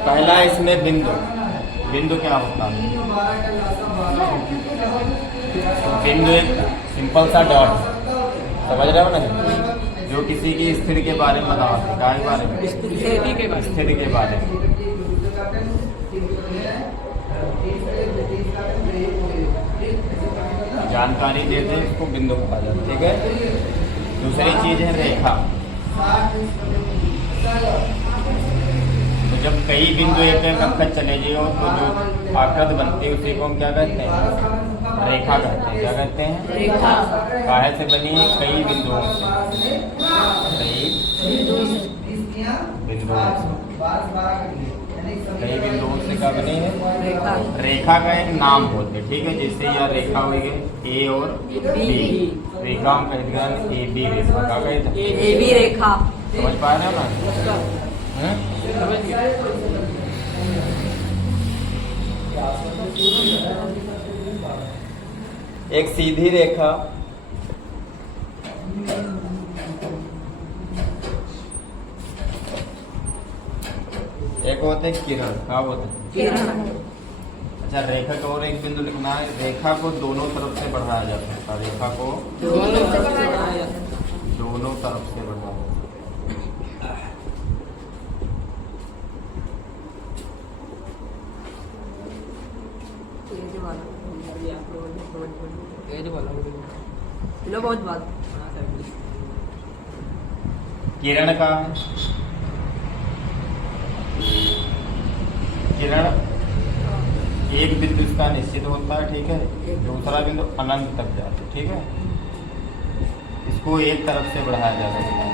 पहला इसमें बिंदु। बिंदु क्या होता है? बिंदु एक सिंपल सा डॉट, समझ रहे हो ना, जो किसी की स्थिति के बारे में बताते हैं। क्या के बारे में? स्थिति के बारे में। जानकारी देते हैं, इसको बिंदु कहा जाता है। ठीक है। दूसरी चीज है रेखा। तो जब कई बिंदु एक रखकर चले जाओ तो जो आकृति बनती है उसी को हम क्या कहते हैं? रेखा कहते हैं। क्या कहते हैं? रेखा। काहे से बनी है? कई बिंदुओं से। कई बिंदुओं से। कई बिंदुओं से क्या बनी है? रेखा। रेखा का एक नाम होते। ठीक है। जैसे यह रेखा हुई है ए और बी। रेखा हम कहते हैं ए बी रेखा। क्या कहते हैं? ए बी रेखा। समझ पा रहे हो ना? एक सीधी रेखा, एक होते हैं किरण। क्या होते हैं? किरण। अच्छा, रेखा को और एक बिंदु लिखना है। रेखा को दोनों तरफ से बढ़ाया जा सकता है। रेखा को दोनों तरफ से बढ़ाया जा सकता है। बहुत बात। किरण का है, किरण एक बिंदु इसका निश्चित होता है। ठीक है। दूसरा बिंदु अनंत तक जाता है। ठीक है। इसको एक तरफ से बढ़ाया जा सकता है।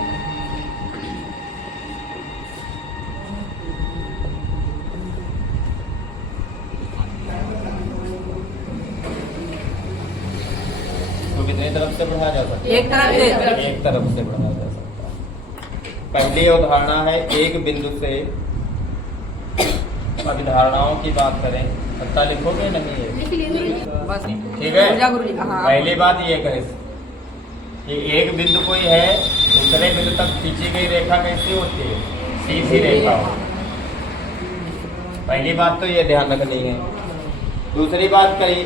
तो कितनी तरफ से बढ़ाया जा सकता है? एक तरफ से। एक तरफ से बढ़ाया जा सकता है। पहली अवधारणा है एक बिंदु से। अवधारणाओं की बात करें, पता लिखोगे नहीं है? बस ठीक है। पहली बात ये कहे कि एक बिंदु कोई है, दूसरे बिंदु तक खींची गई रेखा कैसी होती है? सीधी रेखा। पहली बात तो ये ध्यान रखनी है। दूसरी बात कही,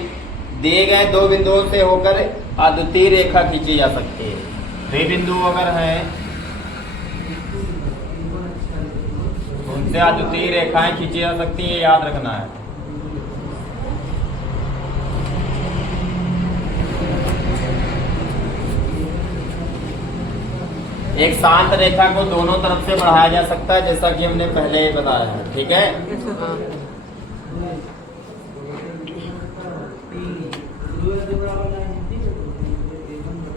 दिए गए दो बिंदुओं से होकर अद्वितीय रेखा खींची जा सकती है। वे बिंदु अगर हैं उनसे अद्वितीय रेखाएं खींची जा सकती है, याद रखना है। एक शांत रेखा को दोनों तरफ से बढ़ाया जा सकता है, जैसा कि हमने पहले ही बताया है। ठीक है।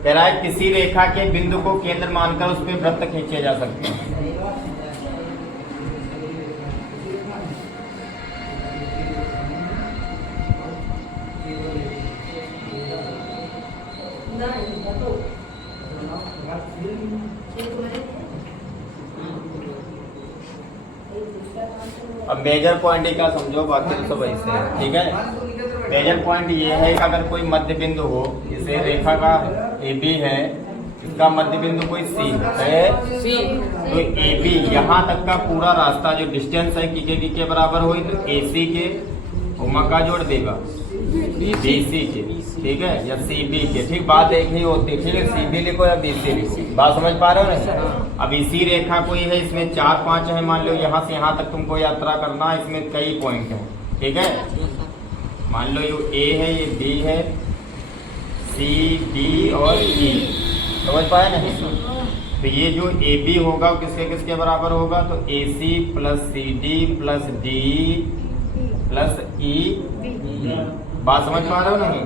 कह रहा है किसी रेखा के बिंदु को केंद्र मानकर उस पर वृत्त खींचे जा सकते हैं। अब मेजर पॉइंट ही क्या समझो, बाकी तो सब ऐसे है। ठीक है। मेजर पॉइंट ये है कि अगर कोई मध्य बिंदु हो, जैसे रेखा का ए बी है, इसका मध्य बिंदु कोई सी है, तो ए बी यहाँ तक का पूरा रास्ता जो डिस्टेंस है के बराबर हुई, तो ए सी के उमा का जोड़ देगा बी सी के। ठीक है। या सी बी के। ठीक, बात एक ही होती है। ठीक है। सी बी लिखो या बी सी लिखो, बात समझ पा रहे हो ना? अब इसी रेखा कोई है, इसमें 4-5 है, मान लो यहाँ से यहाँ तक तुमको यात्रा करना है, इसमें कई पॉइंट है। ठीक है। मान लो ये ए है, ये बी है, सी डी और ई, समझ पाए ना? तो ये जो ए बी होगा किसके किसके बराबर होगा? तो A C plus C D plus D plus E. बात समझ पा रहे हो नहीं?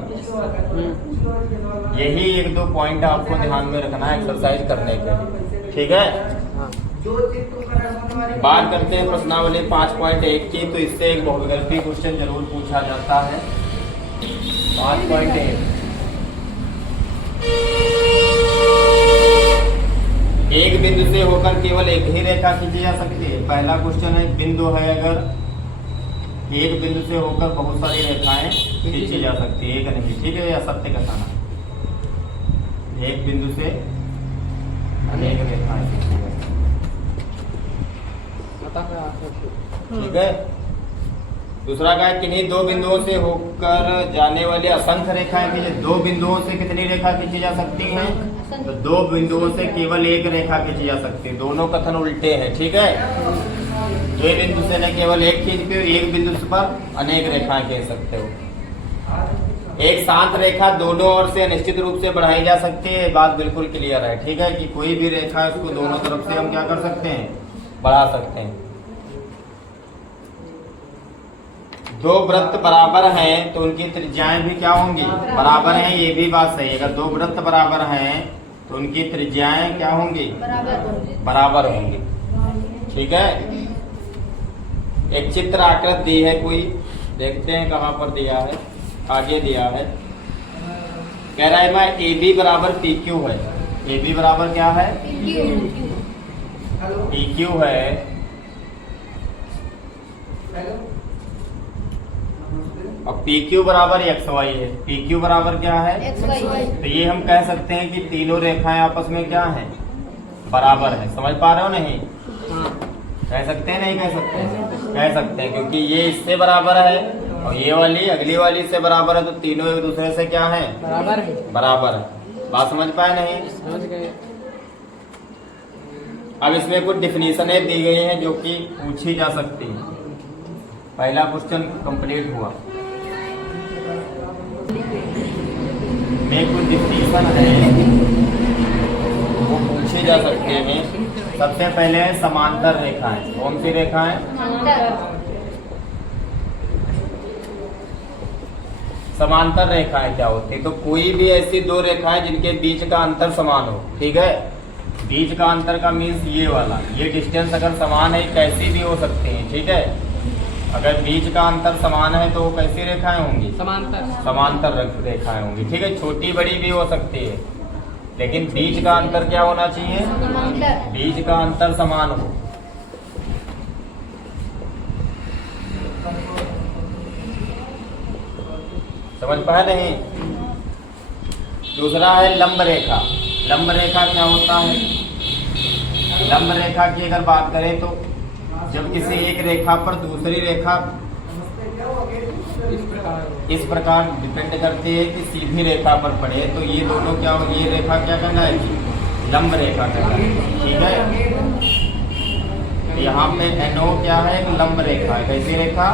यही 1-2 पॉइंट आपको ध्यान में रखना है एक्सरसाइज करने के लिए। ठीक है। बात करते हैं प्रश्नावली 5.1 की। तो इससे एक बहुविकल्पी क्वेश्चन जरूर पूछा जाता है। 5.1 एक बिंदु से होकर केवल एक ही रेखा खींची जा सकती है। पहला क्वेश्चन है, बिंदु है अगर एक बिंदु से होकर बहुत सारी रेखाएं खींची जा सकती है, एक नहीं। ठीक है। या सत्य कथाना, एक बिंदु से अनेक रेखाएं खींची जा सकती है। ठीक है। दूसरा क्या है, किन्हीं दो बिंदुओं से होकर जाने वाली असंख्य रेखाएं खींचे। दो बिंदुओं से कितनी रेखा खींची जा सकती हैं? तो दो बिंदुओं से केवल एक रेखा खींची जा सकती है। दोनों कथन उल्टे हैं, ठीक है। दो बिंदु से न केवल एक खींचते हो, एक बिंदु पर अनेक रेखाएं खींच सकते हो। एक शांत रेखा दोनों ओर से निश्चित रूप से बढ़ाई जा सकती है। बात बिल्कुल क्लियर है, ठीक है, कि कोई भी रेखा है उसको दोनों तरफ से हम क्या कर सकते हैं, बढ़ा सकते हैं। दो वृत्त बराबर हैं तो उनकी त्रिज्याएं भी क्या होंगी, बराबर हैं। ये भी बात सही है। अगर दो वृत्त बराबर हैं तो उनकी त्रिज्याएं क्या होंगी, बराबर होंगी, ठीक है। एक चित्र आकृति दी है कोई, देखते हैं कहाँ पर दिया है। आगे दिया है, कह रहा है मैं ए बी बराबर पी क्यू है। ए बी बराबर क्या है, पी क्यू है। और पी क्यू बराबर एक्स वाई है। पी क्यू बराबर क्या है, तो ये हम कह सकते हैं कि तीनों रेखाएं आपस में क्या हैं, बराबर है। समझ पा रहे हो नहीं? कह सकते हैं, नहीं कह सकते हैं? कह सकते हैं, क्योंकि ये इससे बराबर है और ये वाली अगली वाली से बराबर है, तो तीनों एक दूसरे से क्या है, बराबर है। बराबर है। बात समझ पाए नहीं? समझ गए। अब इसमें कुछ डिफिनीशनें दी गई हैं जो कि पूछी जा सकती है। पहला क्वेश्चन कंप्लीट हुआ। में कुछ डिफिनीशन है वो पूछी जा सकती है। सबसे पहले है समांतर रेखाएं। कौन सी रेखाएं? समांतर रेखाएं क्या होती है? तो कोई भी ऐसी दो रेखाएं जिनके बीच का अंतर समान हो, ठीक है। बीच का अंतर का मीन्स ये वाला, ये डिस्टेंस अगर समान है, कैसी भी हो सकती है, ठीक है। अगर बीच का अंतर समान है तो वो कैसी रेखाएं होंगी, समांतर रेखाएं होंगी, ठीक है। छोटी बड़ी भी हो सकती है, लेकिन बीच का अंतर क्या होना चाहिए, बीच का अंतर समान हो। समझ पाए नहीं? दूसरा है लंब रेखा। लंब रेखा क्या होता है? लंब रेखा की अगर बात करें तो जब किसी एक रेखा पर दूसरी रेखा इस प्रकार डिपेंड करती है कि सीधी रेखा पर पड़े, तो ये दोनों क्या हो, ये रेखा क्या कहलाएगी, लंब रेखा कहलाएगी, ठीक है। यहाँ पे NO क्या है, एक लंब रेखा है। कैसी रेखा,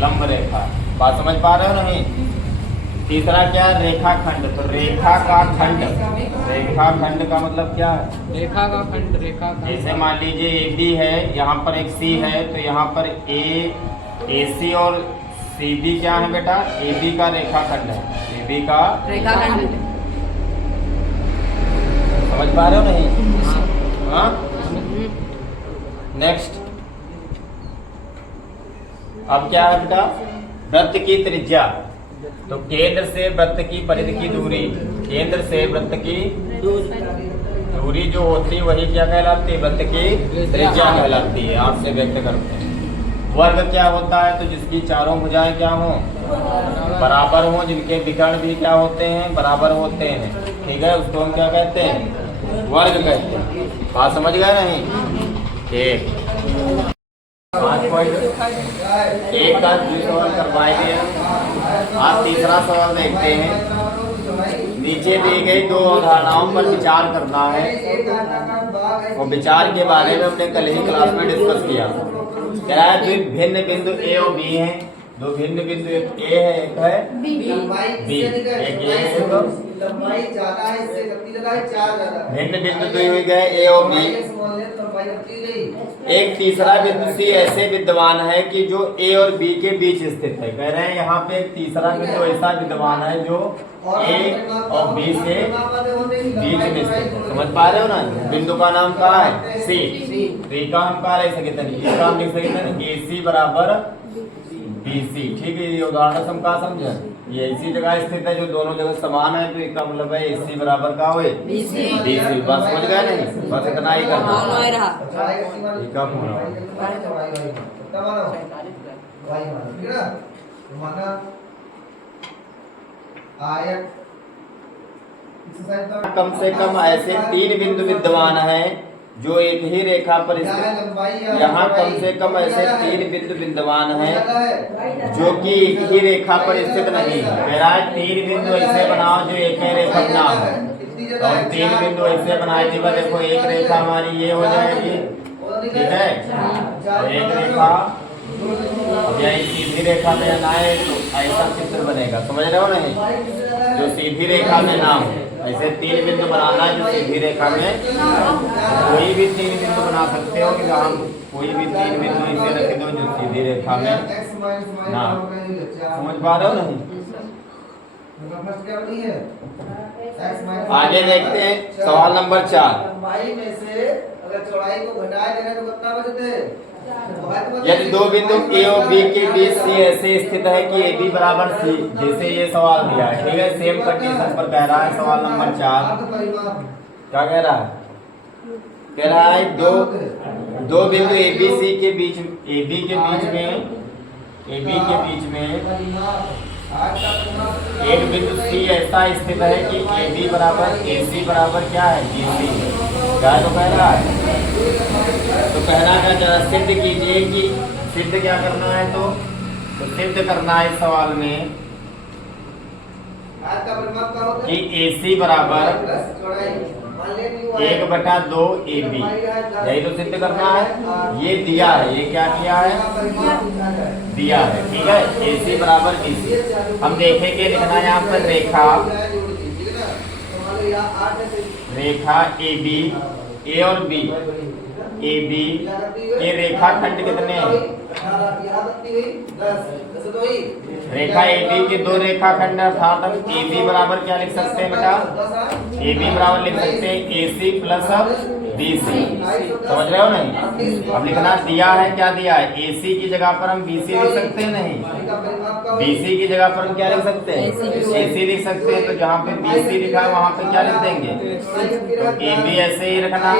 लंब रेखा। बात समझ पा रहे हो नहीं? तीसरा क्या है, रेखाखंड। तो रेखा का खंड, रेखाखंड का मतलब क्या है, रेखा का खंड। रेखा का जैसे मान लीजिए AB है, यहाँ पर एक C है, तो यहाँ पर AC और CB क्या है बेटा, AB का रेखाखंड है। AB का रेखाखंड। समझ पा रहे हो नहीं? हाँ। नेक्स्ट, अब क्या है बेटा, वृत्त की त्रिज्या। तो केंद्र से वृत्त की परिधि की दूरी, केंद्र से वृत्त की दूरी जो होती है वही क्या कहलाती है, वृत्त की त्रिज्या कहलाती है। आप से व्यक्त करते हैं। वर्ग क्या होता है, तो जिसकी चारों भुजाएं क्या हो, बराबर हो, जिनके विकर्ण भी क्या होते हैं, बराबर होते हैं, ठीक है, उसको हम क्या कहते हैं, वर्ग कहते हैं। बात समझ गए नहीं? ठीक, 5.1 का सवाल करवाए गए। आज तीसरा सवाल देखते हैं। नीचे दी गई दो अवधारणाओं पर विचार करना है और विचार के बारे में हमने कल ही क्लास में डिस्कस किया। कह रहा है भिन्न बिंदु A और B हैं। दो भिन्न बिंदु, एक A है, एक है B। एक ये है, तो लंबाई ज्यादा है, इससे गति ज्यादा है, चार ज्यादा है। भिन्न बिंदु दो हो गए A और B। एक तीसरा बिंदु C ऐसे विद्यमान है कि जो A और B के बीच स्थित है। कह रहे हैं यहाँ पे एक तीसरा बिंदु ऐसा विद्यमान है जो A और B से बीच में स्थित है। समझ पा रहे हो ना? बिंदु का नाम क्या है, C। का हम क्या लिख सकते हैं, इसका हम लिख सकते हैं AC बराबर BC, ठीक है। ये उदाहरण से हम क्या समझे, ये ऐसी जगह स्थित है जो दोनों जगह समान है, तो इसका मतलब है AC बराबर का हो BC। बस समझ गए नहीं? बस इतना ही करना है। ये कम हो रहा है। कम से कम ऐसे 3 बिंदु विद्यमान हैं जो एक ही रेखा पर क्या है स्थित, लंबाई या यहाँ कम चौड़ाई? से कम ऐसे ज्यादा है? 3 बिंदु विद्यमान हैं ज्यादा है? जो कि एक ही रेखा पर स्थित नहीं है। कह रहा है 3 बिंदु ऐसे बनाओ जो एक ही रेखा ना हो, कितनी ज्यादा और है? 3 बिंदु ऐसे बनाए थे, देखो एक रेखा हमारी ये हो जाएगी, ठीक है, और एक रेखा अब यही सीधी रेखा में ना है तो ऐसा चित्र बनेगा, समझ रहे हो नहीं? जो सीधी रेखा में ना हो, ऐसे 3 बिंदु बनाना है जो सीधी रेखा में, कोई भी 3 बिंदु बना सकते हो कि हम कोई भी 3 बिंदु ऐसे रख दो जो सीधी रेखा में ना, समझ पा रहे हो नहीं? आगे देखते हैं सवाल नंबर 4। लंबाई में से अगर चौड़ाई को घटाया जाए तो कितना बचते? यदि दो बिंदु ए और बी के बीच सी ऐसे स्थित है कि ए बी बराबर सी, जैसे ये सवाल दिया है, ठीक है, सेम कंडीशन पर कह रहा है सवाल नंबर 4। क्या कह रहा है? कह रहा है दो बिंदु ए बी सी के बीच, ए बी के बीच में एक बिंदु सी ऐसा स्थित है कि ए बी बराबर ए सी बराबर क्या है? B C. क्या तो कह रहा है? तो कहना क्या चाह रहा है? सिद्ध कीजिए कि सिद्ध क्या करना है, तो सिद्ध करना है इस सवाल में कि ए सी बराबर 1/2 ए बी, यही तो सिद्ध करना है। ये दिया है, ये क्या किया है? दिया है, ठीक है, ए सी बराबर बी सी। हम देखेंगे लिखना है यहाँ पर रेखा ए बी, ए और बी, ए बी ये रेखाखंड कितने हैं? रेखा ए बी के 2 रेखाखंड, अर्थात हम ए बी बराबर क्या लिख सकते हैं बेटा? ए बी बराबर लिख सकते हैं ए सी प्लस बी सी। समझ रहे हो नहीं? अब लिखना दिया है, क्या दिया है? ए सी की जगह पर हम बी सी लिख सकते हैं नहीं, बी सी की जगह पर हम क्या लिख सकते हैं? ए सी लिख सकते हैं। तो जहाँ पे बी सी लिखा है वहाँ पे क्या लिख देंगे? तो ए बी ऐसे ही रखना,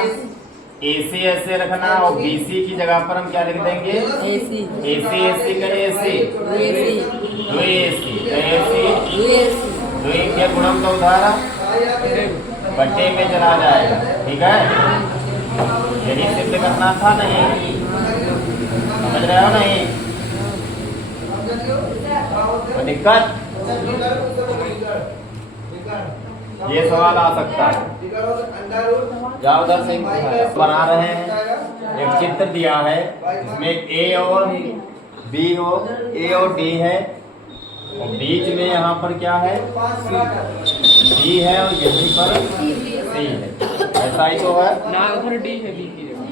ए सी ऐसे रखना, और बी सी की जगह पर हम क्या लिख देंगे? ए सी करे ए सी, दो ए सी के गुणम का उदाहरण बट्टे में चला जाएगा, ठीक है, यही सिद्ध करना था नहीं, समझ रहे हो नहीं? तो दिक्कत ये सवाल आ सकता है। जाओ उधर से बना रहे हैं, एक चित्र दिया है, इसमें ए और बी हो, ए और डी है, और बीच में यहाँ पर क्या है? डी है, और यहीं पर सी है, ऐसा ही तो है ना, उधर डी है, बी की जगह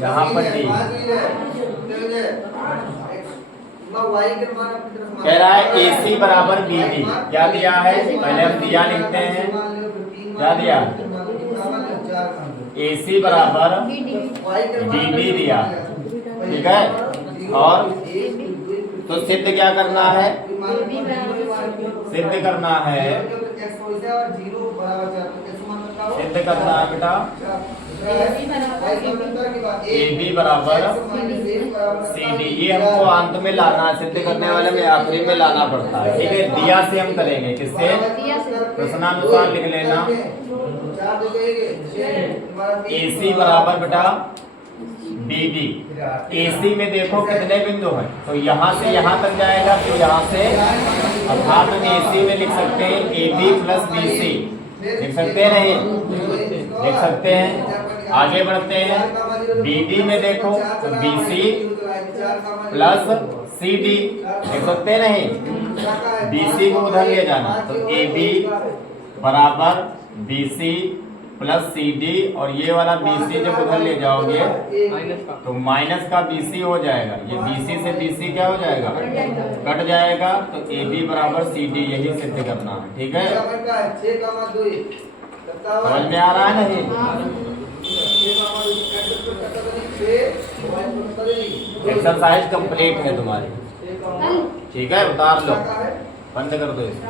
यहाँ पर डी। कह रहा है ए सी बराबर बी डी, क्या दिया है? पहले हम दिया लिखते हैं, क्या दिया? ए सी बराबर बी डी दिया, ठीक है, और तो सिद्ध क्या करना है? सिद्ध करना है, सिद्ध करना है बेटा ए बी बराबर सी डी। ये हमको अंत में लाना है, सिद्ध करने वाले में आखिरी में लाना पड़ता है, ठीक है। दिया से हम करेंगे, किससे? प्रश्नानुसार लिख लेना, ए सी बराबर बेटा बी डी। ए सी में देखो कितने बिंदु हैं, तो यहाँ से यहाँ तक जाएगा, तो यहाँ से अर्थात ए सी में लिख सकते हैं A B plus B C, लिख सकते हैं नहीं? लिख सकते हैं। आगे बढ़ते हैं, बी डी में देखो तो B C plus C D, लिख सकते हैं नहीं? बी सी को उधर ले जाना, तो ए बी बराबर B C plus C D, और ये वाला बी सी जब उधर ले जाओगे तो माइनस का बी सी हो जाएगा, ये बी सी से बी सी क्या हो जाएगा? कट जाएगा, तो ए बी बराबर सी डी, यही सिद्ध करना है, ठीक है। समझ में आ रहा है नहीं? एक्सरसाइज कंप्लीट है तुम्हारी, ठीक है, उतार लो, बंद कर दो इसको।